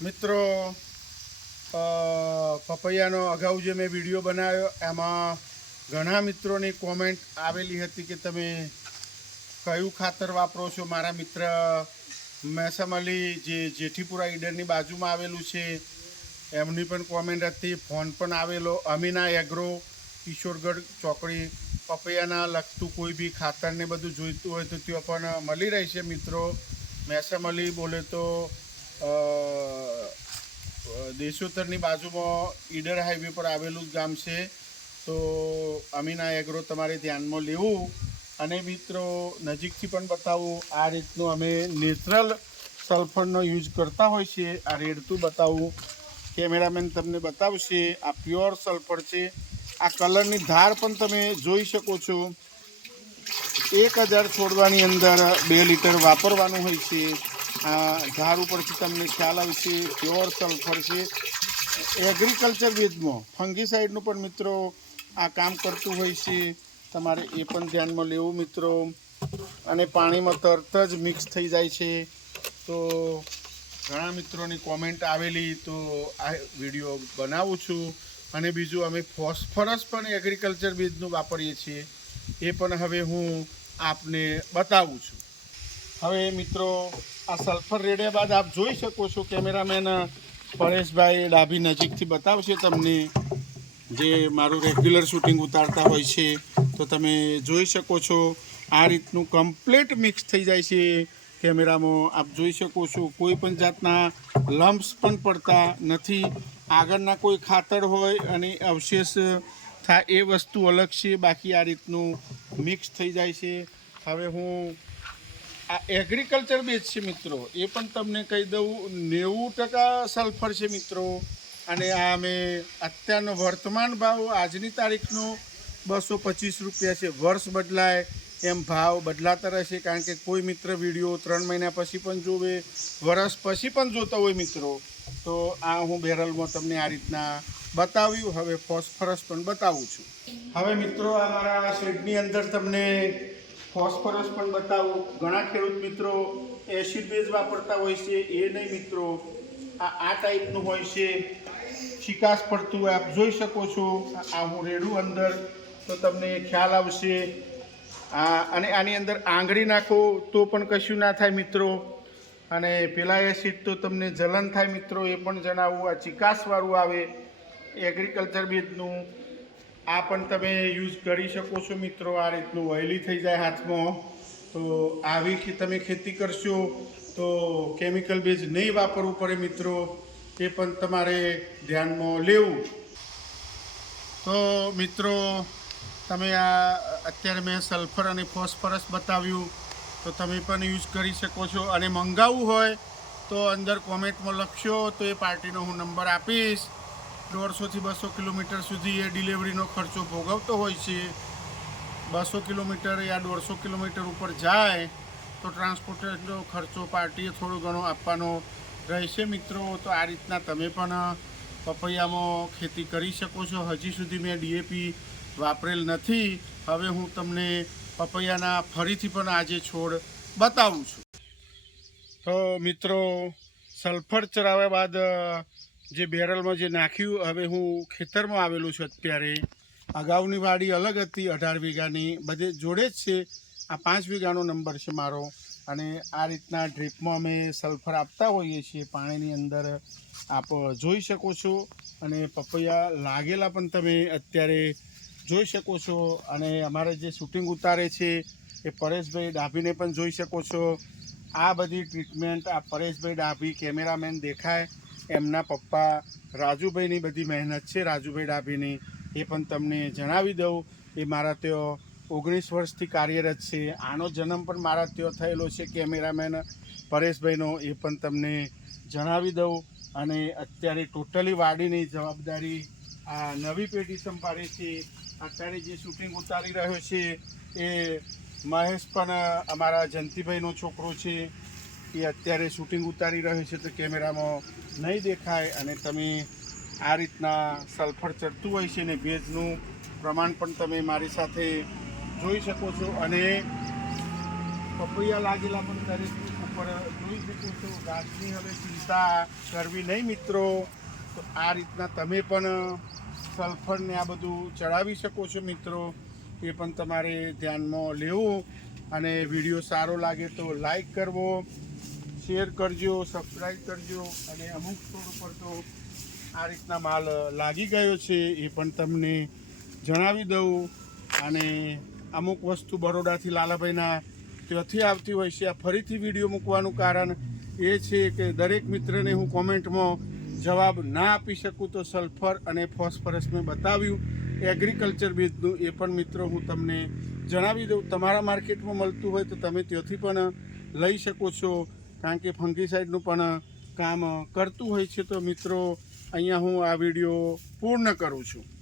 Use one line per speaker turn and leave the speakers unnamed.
મિત્રો પપૈયાનો અગાઉ જે મેં વીડિયો બનાવ્યો, એમાં ઘણા મિત્રોની કોમેન્ટ આવેલી હતી કે તમે કયું ખાતર વાપરો છો? મારા મિત્ર મેસમલી જે જેઠીપુરા ઈડરની બાજુમાં આવેલું છે, એમની પણ કોમેન્ટ હતી. ફોન પણ આવેલો. અમીના એગ્રો, કિશોરગઢ ચોકડી, પપૈયાના લગતું કોઈ બી ખાતરને બધું જોઈતું હોય તો ત્યાં પણ મળી રહેશે મિત્રો. મેસમલી બોલે તો દેશોત્તરની બાજુમાં ઈડર હાઈવે પર આવેલું ગામ છે. તો અમીના એગ્રો તમારે ધ્યાનમાં લેવું અને મિત્રો નજીકથી પણ બતાવું, આ રીતનું અમે નેચરલ સલ્ફરનો યુઝ કરતા હોય છે. આ રેડતું બતાવું. કેમેરામેન તમને બતાવશે, આ પ્યોર સલ્ફર છે. આ કલરની ધાર પણ તમે જોઈ શકો છો. એક હજાર છોડવાની અંદર બે લીટર વાપરવાનું હોય છે. આ ધાર ઉપરથી તમને ખ્યાલ આવશે પ્યોર સલ્ફર છે. એગ્રીકલ્ચર વેદમાં ફંગીસાઇડનું પણ મિત્રો આ કામ કરતું હોય છે. તમારે એ પણ ધ્યાનમાં લેવું મિત્રો. અને પાણીમાં તરત જ મિક્સ થઈ જાય છે. તો ઘણા મિત્રોની કોમેન્ટ આવેલી, તો આ વીડિયો બનાવું છું. અને બીજું અમે ફોસ્ફરસ પણ એગ્રીકલ્ચર બીજનું વાપરીએ છીએ. એ પણ હવે હું આપને બતાવું છું. હવે મિત્રો, આ સલ્ફર રેડ્યા બાદ આપ જોઈ શકો છો કેમેરામેન પરેશભાઈ ડાભી નજીકથી બતાવશે તમને જે મારું રેગ્યુલર શૂટિંગ ઉતારતા હોય છે. તો તમે જોઈ શકો છો, આ રીતનું કમ્પ્લીટ મિક્સ થઈ જાય છે કેમેરામાં. આપ જોઈ શકો છો, કોઈ પણ જાતના લમ્પ્સ પણ પડતા નથી. આગળના કોઈ ખાતર હોય અને અવશેષ થાય એ વસ્તુ અલગ છે. બાકી આ રીતનું મિક્સ થઈ જાય છે. હવે હું આ એગ્રીકલ્ચર બેઝ છે મિત્રો. એ પણ તમને કહી દઉં, નેવું ટકા સલ્ફર છે મિત્રો. અને આ અમે અત્યારનો વર્તમાન ભાવ, આજની તારીખનો બસો પચીસ રૂપિયા છે. વર્ષ બદલાય, એમ ભાવ બદલાતા રહેશે કારણ કે કોઈ મિત્ર વીડિયો ત્રણ મહિના પછી પણ જોવે, વર્ષ પછી પણ જોતા હોય મિત્રો. તો આ હું બેરલમાં તમને આ રીતના બતાવ્યું. હવે ફોસ્ફરસ પણ બતાવું છું. હવે મિત્રો, આ મારા શેડની અંદર તમને ફોસ્ફરસ પણ બતાવું. ઘણા ખેડૂત મિત્રો એસિડ બેઝ વાપરતા હોય છે, એ નહીં મિત્રો. આ આ ટાઈપનું હોય છે. ચિકાસ પડતું આપ જોઈ શકો છો. આ હું રેડું અંદર, તો તમને ખ્યાલ આવશે. આ, અને આની અંદર આંગળી નાખો, તો પણ કશું ના થાય મિત્રો. અને પેલા એસિડ તો તમને જલન થાય મિત્રો, એ પણ જણાવવું આ ચિકાસવાળું આવે એગ્રીકલ્ચર બેઝનું આ પણ તમે યુઝ કરી શકો છો મિત્રો. આ રીતનું ઓઇલી થઈ જાય હાથમાં. તો આવી તમે ખેતી કરશો તો કેમિકલ બેઝ નહીં વાપરવું પડે મિત્રો. એ પણ તમારે ધ્યાનમાં લેવું. તો મિત્રો, તમે આ અત્યારે મેં સલ્ફર અને ફોસ્ફરસ બતાવ્યું. તો તમે પણ યુઝ કરી શકો છો. અને મંગાવવું હોય તો અંદર કોમેન્ટમાં લખશો તો એ પાર્ટીનો હું નંબર આપીશ. દોઢસોથી બસો કિલોમીટર સુધી એ ડિલિવરીનો ખર્ચો ભોગવતો હોય છે. બસો કિલોમીટર યા દોઢસો કિલોમીટર ઉપર જાય તો ટ્રાન્સપોર્ટેશનનો ખર્ચો પાર્ટીએ થોડો ઘણો આપવાનો રહેશે મિત્રો. તો આ રીતના તમે પણ પપૈયામાં ખેતી કરી શકો છો. હજી સુધી મેં ડીએપી વાપરેલ નથી. હવે હું તમને પપૈયાના ફરીથી પણ આજે છોડ બતાવું છું. તો મિત્રો, સલ્ફર ચરાવ્યા બાદ જે બેરલમાં જે નાખ્યું, હવે હું ખેતરમાં આવેલું છું અત્યારે. અગાઉની વાડી અલગ હતી અઢાર વીઘાની. બધે જોડે જ છે. આ પાંચ વીઘાનો નંબર છે મારો. અને આ રીતના ડ્રીપમાં અમે સલ્ફર આપતા હોઈએ છીએ. પાણીની અંદર આપ જોઈ શકો છો. અને પપૈયા લાગેલા પણ તમે અત્યારે જોઈ શકો છો. અને અમારે જે શૂટિંગ ઉતારે છે એ પરેશભાઈ ડાભીને પણ જોઈ શકો છો. આ બધી ટ્રીટમેન્ટ આ પરેશભાઈ ડાભી કેમેરામેન દેખાય. એમના પપ્પા રાજુભાઈની બધી મહેનત છે, રાજુભાઈ ડાભીની, એ પણ તમને જણાવી દઉં. એ મારા તેઓ ઓગણીસ વર્ષથી કાર્યરત છે. આનો જન્મ પણ મારા તેઓ થયેલો છે, કેમેરામેન પરેશભાઈનો, એ પણ તમને જણાવી દઉં. અને અત્યારે ટોટલી વાડીની જવાબદારી આ નવી પેઢી સંભાળે છે. અત્યારે જે શૂટિંગ ઉતારી રહ્યો છે, એ મહેશ પણ અમારા જયંતિભાઈનો છોકરો છે. એ અત્યારે શૂટિંગ ઉતારી રહ્યો છે તો કેમેરામાં નહીં દેખાય અને તમે આ રીતના સલ્ફર ચડતું હોય છે ને ભેજનું પ્રમાણ પણ તમે મારી સાથે જોઈ શકો છો અને પપૈયા લાગેલા પણ દરેક ઉપર જોઈ શકો છો. ઘાસની હવે ચિંતા કરવી નહીં મિત્રો. તો આ રીતના તમે પણ સલ્ફરને આ બધું ચડાવી શકો છો મિત્રો. એ પણ તમારે ધ્યાનમાં લેવું અને વીડિયો સારો લાગે તો લાઈક કરવો. શેર કરજો સબસ્ક્રાઈબ કરજો અને અમુક સ્ટોર ઉપર તો આ રીતના માલ લાગી ગયો છે એ પણ તમને જણાવી દઉં. અને અમુક વસ્તુ બરોડાથી લાલાભાઈના ત્યાંથી આવતી હોય છે. આ ફરીથી વીડિયો મૂકવાનું કારણ એ છે કે દરેક મિત્રને હું કોમેન્ટમાં જવાબ ના આપી શકું તો સલ્ફર અને ફોસ્ફરસ મેં બતાવ્યું. એગ્રીકલ્ચર બેઝનું એ પણ મિત્રો હું તમને જણાવી દઉં. તમારા માર્કેટમાં મળતું હોય તો તમે ત્યાંથી પણ લઈ શકો છો. કારણ કે ફંગીસાઇડનું પણ કામ કરતું હોય છે. તો મિત્રો, અહીંયા હું આ વીડિયો પૂર્ણ કરું છું.